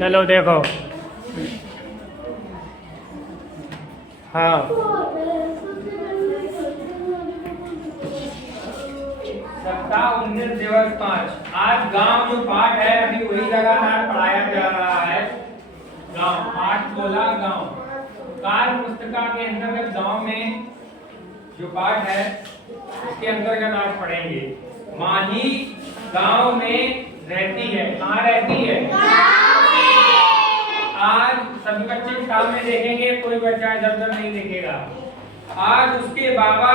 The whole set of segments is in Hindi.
चलो देखो। हाँ, 19 दिवस 5। आज गांव जो पाठ है अभी वही लगातार पढ़ाया जा रहा है। गांव पाठ बोला गांव। कार्य पुस्तिका के अंतर्गत गांव में जो पाठ है उसके अंतर्गत आज पढ़ेंगे। माही गांव में रहती है। कहाँ रहती है? आज सभी बच्चे किताब में देखेंगे, कोई बच्चा इधर उधर नहीं देखेगा। आज उसके बाबा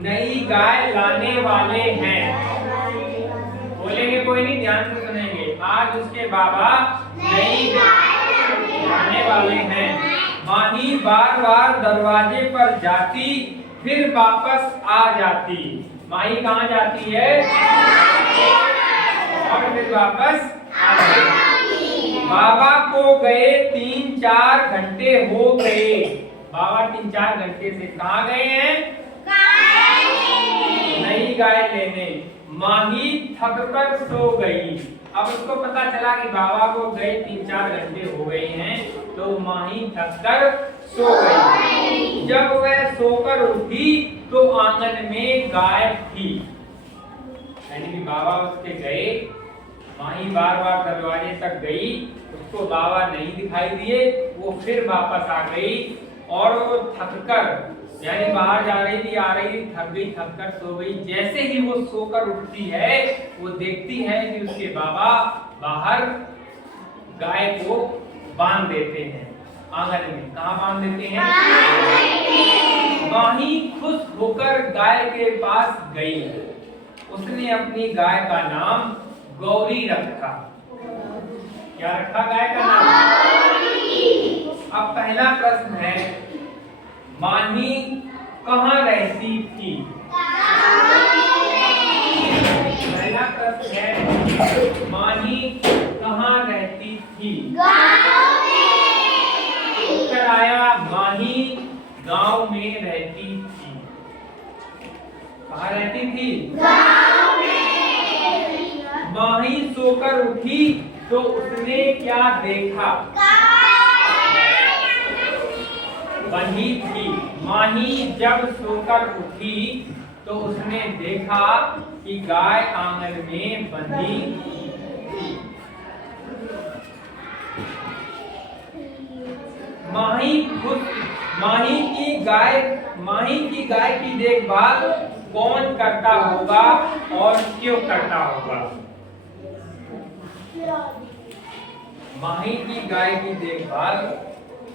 नई गाय लाने वाले हैं। बोलेंगे कोई नहीं, ध्यान से सुनेंगे। आज उसके बाबा नई गाय लाने वाले हैं। माही बार बार दरवाजे पर जाती फिर वापस आ जाती। माही कहाँ जाती है? और फिर वापस आ जाती। बाबा को गए 3-4 घंटे हो गए। बाबा 3-4 घंटे से कहाँ गए हैं? नई गाय लेने। माही थक कर सो गई। अब उसको पता चला कि बाबा को गए 3-4 घंटे हो गए हैं, तो माही थक कर सो गई। जब वह सोकर उठी तो आंगन में गाय थी। यानी कि बाबा उसके गए, माही बार बार दरवाजे तक गई, उसको बाबा नहीं दिखाई दिए, वो फिर वापस आ गई और वो थककर, यानी बाहर जा रही थी, आ रही थी, थक गई, थककर सो गई। जैसे ही वो सोकर उठती है, वो देखती है कि उसके बाबा बाहर गाय को बांध देते हैं आंगन में। कहाँ बांध देते हैं? माही खुश होकर गाय के पास गई। उसने अपनी गाय का नाम गौरी रखा। क्या रखा गाय का नाम? अब पहला प्रश्न है, माही कहाँ रहती थी? पहला प्रश्न है, माही कहाँ रहती थी? उत्तर आया, माही गांव में रहती थी। कहाँ रहती थी? गांव में। माही सोकर उठी तो उसने क्या देखा? बंधी थी। माही जब सोकर उठी तो उसने देखा कि गाय आंगन में बंधी थी। माही की गाय की देखभाल कौन करता होगा और क्यों करता होगा? माही की गाय की देखभाल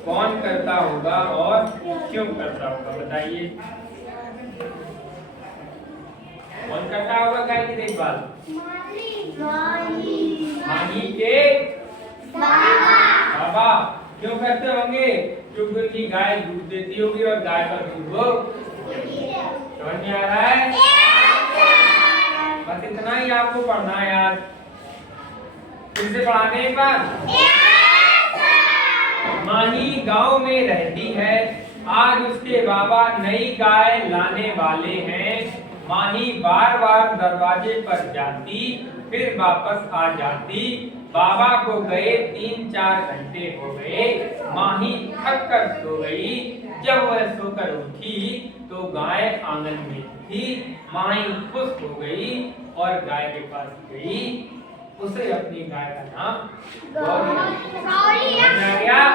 कौन करता होगा और क्यों करता होगा? बताइए, कौन करता होगा गाय की देखभाल? माही के बाबा। क्यों करते होंगे? क्योंकि उनकी गाय दूध देती होगी और गाय का दूध वो समझ में आ रहा है? बस इतना ही आपको पढ़ना है यार। फिर से पढ़ाने एक बार। माही गांव में रहती है। आज उसके बाबा नई गाय लाने वाले हैं। माही बार बार दरवाजे पर जाती फिर वापस आ जाती। बाबा को गए 3-4 घंटे हो गए। माही थक कर सो गई। जब वह सोकर उठी तो गाय आंगन में थी। माही खुश हो गई और गाय के पास गई। उसे अपनी गाय का नाम गौरी रखा।